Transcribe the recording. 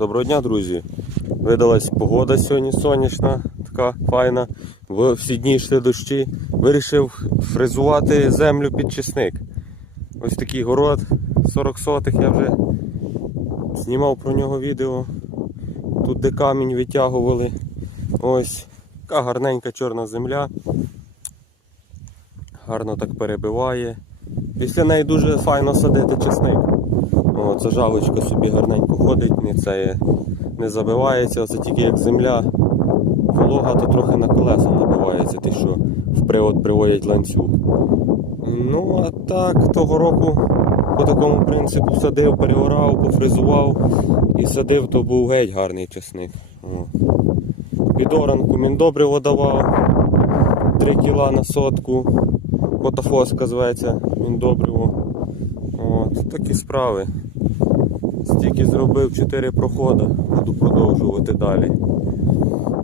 Доброго дня, друзі. Видалась погода сьогодні сонячна, така файна. Всі дні йшли дощі. Вирішив фрезувати землю під чесник. Ось такий город 40 сотих, я вже знімав про нього відео. Тут де камінь витягували. Ось така гарненька чорна земля. Гарно так перебиває. Після неї дуже файно садити чесник. О, це жалочка собі гарненько ходить, не, це, не забивається, оце тільки як земля волога, то трохи на колеса набивається, ті, що в привод приводять ланцюг. Ну, а так, того року по такому принципу садив, переорав, пофризував і садив, то був геть гарний чесник. Під оранку міндобриво давав 3 кіла на сотку. Котофоска зветься міндобриво. Такі справи. Стільки зробив 4 проходи, буду продовжувати далі.